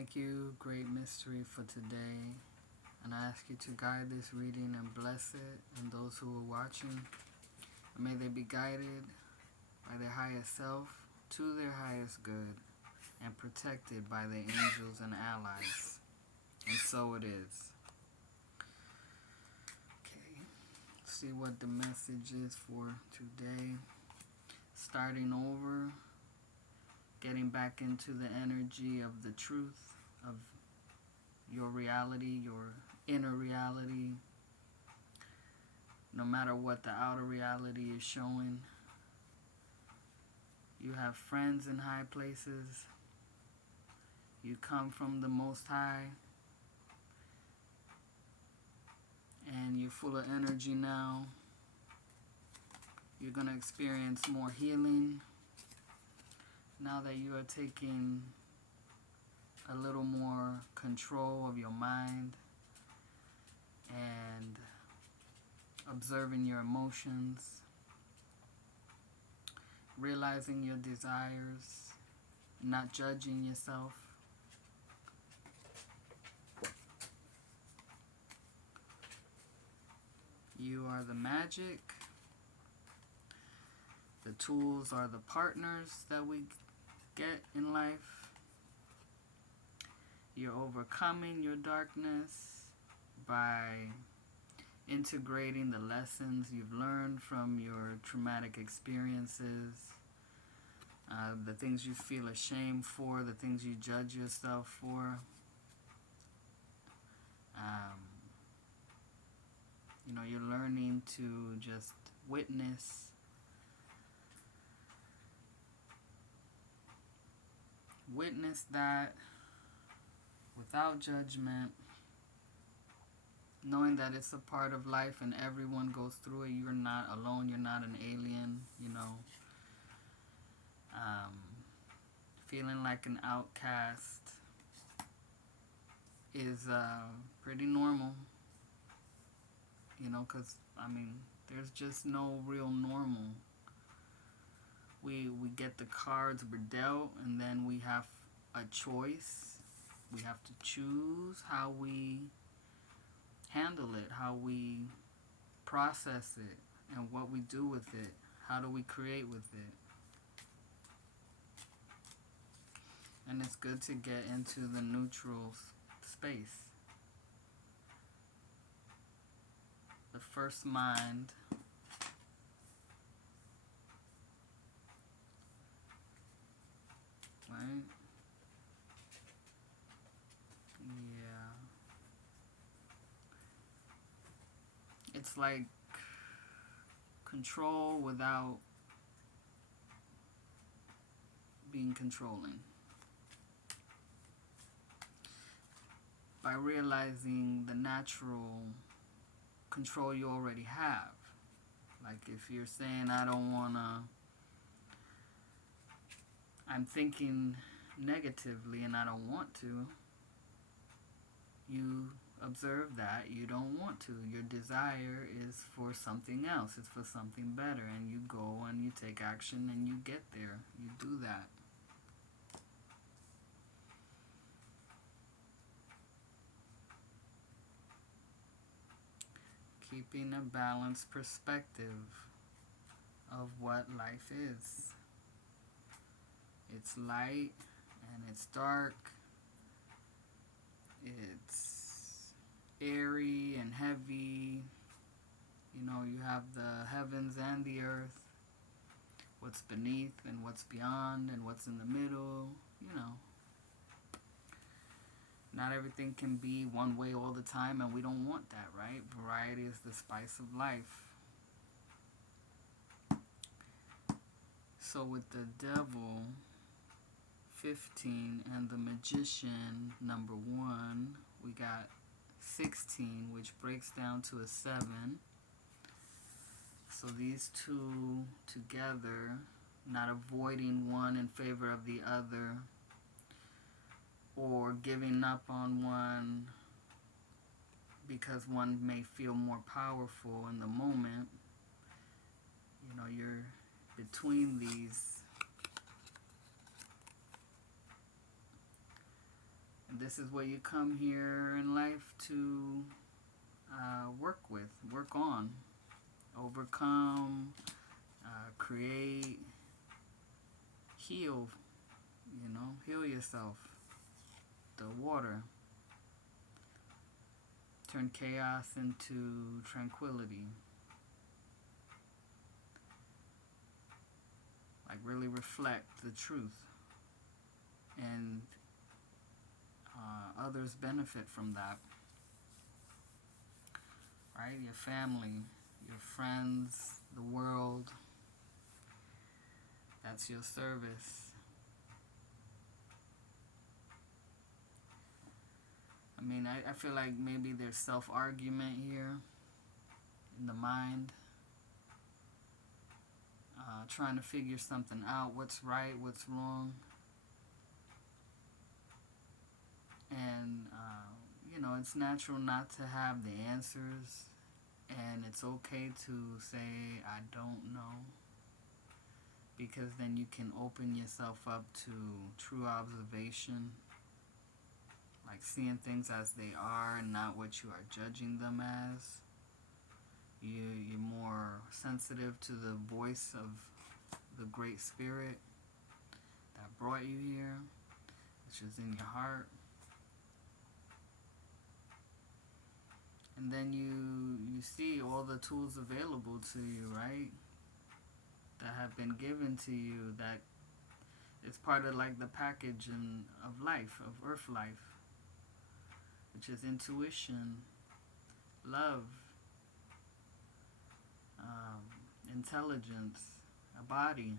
Thank you, Great Mystery, for today. And I ask you to guide this reading and bless it and those who are watching. And may they be guided by their highest self to their highest good and protected by their angels and allies. And so it is. Okay, let's see what the message is for today. Starting over, getting back into the energy of the truth of your reality, your inner reality, no matter what the outer reality is showing. You have friends in high places. You come from the Most High. And you're full of energy now. You're going to experience more healing now that you are taking a little more control of your mind and observing your emotions, realizing your desires, not judging yourself. You are the magic. The tools are the partners that we get in life. You're overcoming your darkness by integrating the lessons you've learned from your traumatic experiences, the things you feel ashamed for, the things you judge yourself for. You're learning to just witness that without judgment, knowing that it's a part of life and everyone goes through it. You're not alone. You're not an alien, feeling like an outcast is pretty normal, because, there's just no real normal. We get the cards we're dealt, and then we have a choice. We have to choose how we handle it, how we process it, and what we do with it. How do we create with it? And it's good to get into the neutral space. The first mind right? Yeah. It's like control without being controlling. By realizing the natural control you already have. Like if you're saying, I'm thinking negatively and I don't want to, you observe that you don't want to. Your desire is for something else. It's for something better. And you go and you take action and you get there. You do that. Keeping a balanced perspective of what life is. It's light and it's dark. It's airy and heavy. You have the heavens and the earth. What's beneath and what's beyond and what's in the middle. Not everything can be one way all the time, and we don't want that, right? Variety is the spice of life. So with the devil, 15, and the magician, number 1, we got 16, which breaks down to a 7. So these two together, not avoiding one in favor of the other, or giving up on one because one may feel more powerful in the moment. You're between these. And this is what you come here in life to work with, work on, overcome, create, heal, heal yourself. The water. Turn chaos into tranquility. Like really reflect the truth. And others benefit from that. Right? Your family, your friends, the world. That's your service. I mean, I feel like maybe there's self-argument here in the mind. Trying to figure something out, what's right, what's wrong. And, it's natural not to have the answers. And it's okay to say, I don't know. Because then you can open yourself up to true observation. Like seeing things as they are and not what you are judging them as. You're more sensitive to the voice of the Great Spirit that brought you here, which is in your heart. And then you see all the tools available to you, right? That have been given to you, that it's part of like the package of life, of earth life, which is intuition, love, intelligence, a body.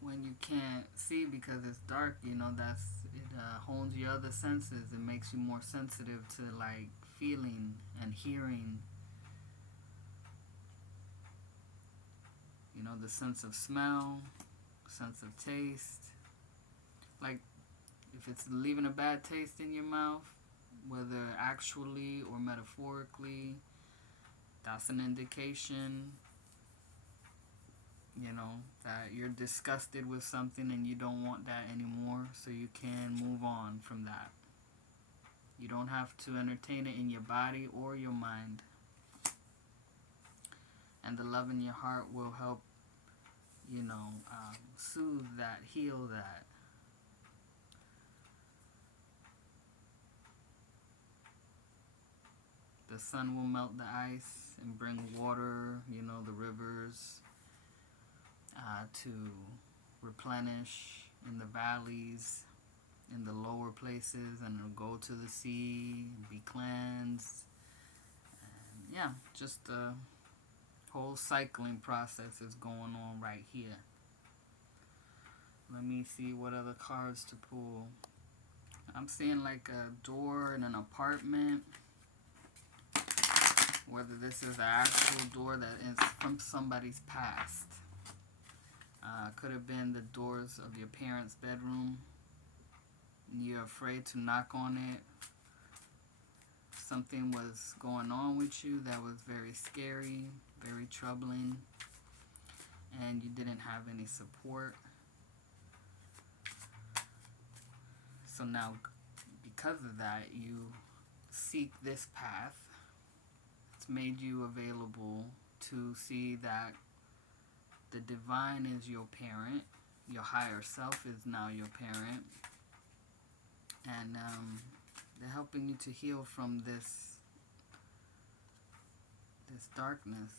When you can't see because it's dark, it hones your other senses. It makes you more sensitive to like feeling and hearing. The sense of smell, sense of taste. Like if it's leaving a bad taste in your mouth, whether actually or metaphorically, that's an indication that you're disgusted with something and you don't want that anymore, so you can move on from that. You don't have to entertain it in your body or your mind. And the love in your heart will help, soothe that, heal that. The sun will melt the ice and bring water, the rivers, to replenish in the valleys, in the lower places, and it'll go to the sea, be cleansed. And yeah, just the whole cycling process is going on right here. Let me see what other cards to pull. I'm seeing like a door in an apartment. Whether this is an actual door that is from somebody's past. Could have been the doors of your parents' bedroom. You're afraid to knock on it. Something was going on with you that was very scary, very troubling, and you didn't have any support. So now, because of that, you seek this path. It's made you available to see that the divine is your parent. Your higher self is now your parent. And they're helping you to heal from this darkness,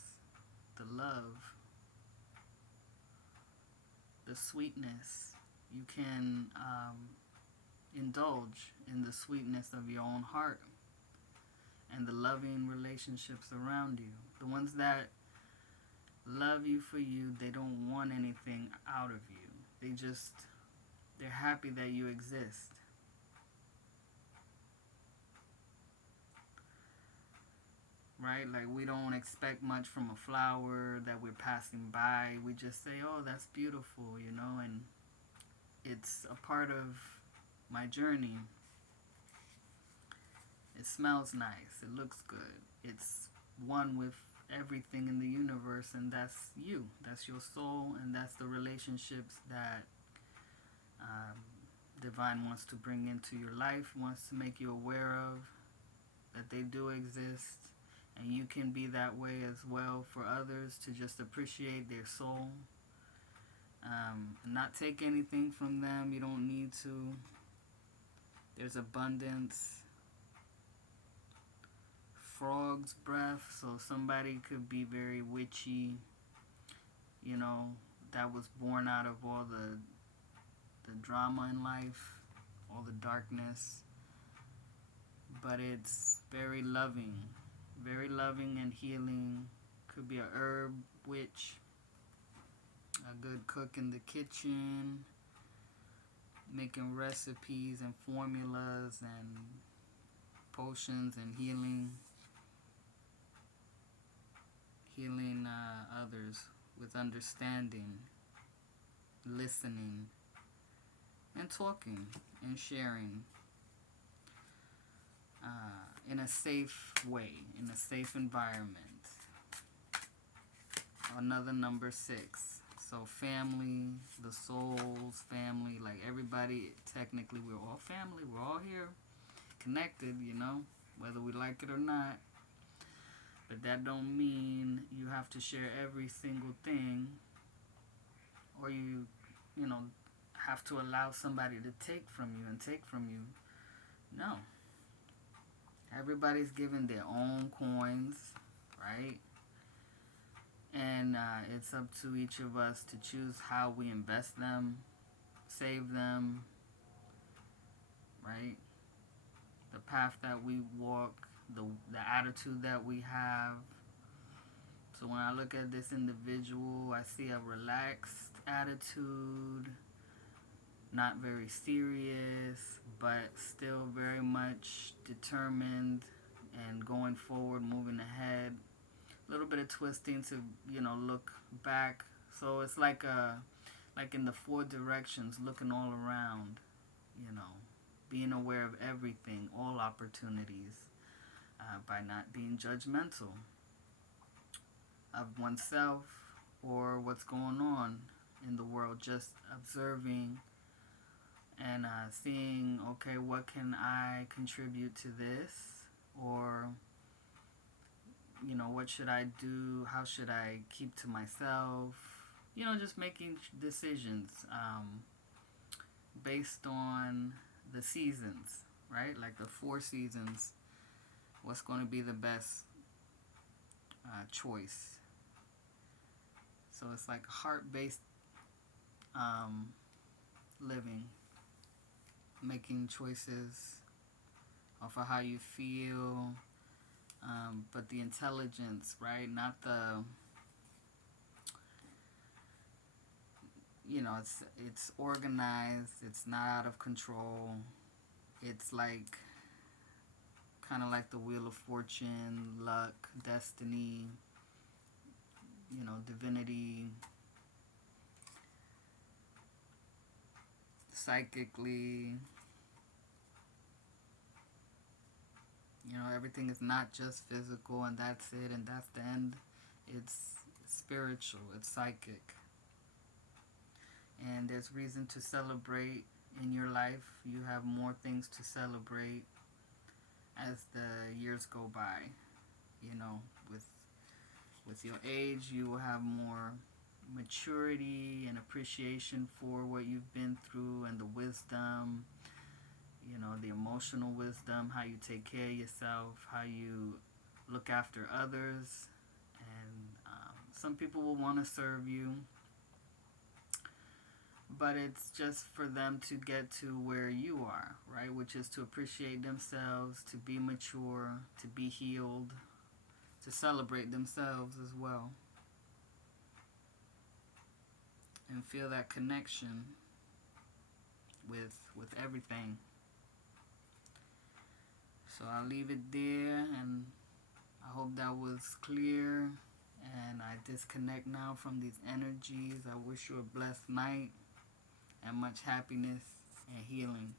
the love, the sweetness. You can indulge in the sweetness of your own heart and the loving relationships around you. The ones that love you for you, they don't want anything out of you. They're happy that you exist. Right? Like we don't expect much from a flower that we're passing by. We just say, oh, that's beautiful, and it's a part of my journey. It smells nice. It looks good. It's one with everything in the universe, and that's you. That's your soul, and that's the relationships that um, Divine wants to bring into your life, wants to make you aware of, that they do exist. And you can be that way as well for others, to just appreciate their soul. Not take anything from them. You don't need to. There's abundance. Frog's breath. So somebody could be very witchy, you know, that was born out of all the drama in life, all the darkness. But it's very loving and healing. Could be a herb witch, a good cook in the kitchen, making recipes and formulas and potions and healing others with understanding, listening, and talking and sharing in a safe way, in a safe environment. Another number 6. So family, the soul's family, like everybody, technically we're all family, we're all here, connected, you know, whether we like it or not. But that don't mean you have to share every single thing, or you know, have to allow somebody to take from you and take from you. No. Everybody's given their own coins, right? And it's up to each of us to choose how we invest them, save them, right? The path that we walk, the attitude that we have. So when I look at this individual, I see a relaxed attitude, not very serious, but still very much determined and going forward, moving ahead. A little bit of twisting to, you know, look back. So it's like in the 4 directions, looking all around, you know, being aware of everything, all opportunities, by not being judgmental of oneself or what's going on in the world, just observing and seeing, okay, what can I contribute to this? Or, you know, what should I do? How should I keep to myself? You know, just making decisions based on the seasons, right? Like the 4 seasons, what's going to be the best choice. So it's like heart-based living, making choices off of how you feel, but the intelligence, right? Not the, you know, it's organized, it's not out of control. It's like kind of like the Wheel of Fortune, luck, destiny, you know, divinity, psychically. You know, everything is not just physical and that's it and that's the end. It's spiritual, it's psychic. And there's reason to celebrate in your life. You have more things to celebrate as the years go by. You know, with your age, you will have more maturity and appreciation for what you've been through, and the wisdom, you know, the emotional wisdom, how you take care of yourself, how you look after others. And some people will want to serve you, but it's just for them to get to where you are, right? Which is to appreciate themselves, to be mature, to be healed, to celebrate themselves as well, and feel that connection with everything. So I'll leave it there, and I hope that was clear. And I disconnect now from these energies. I wish you a blessed night and much happiness and healing.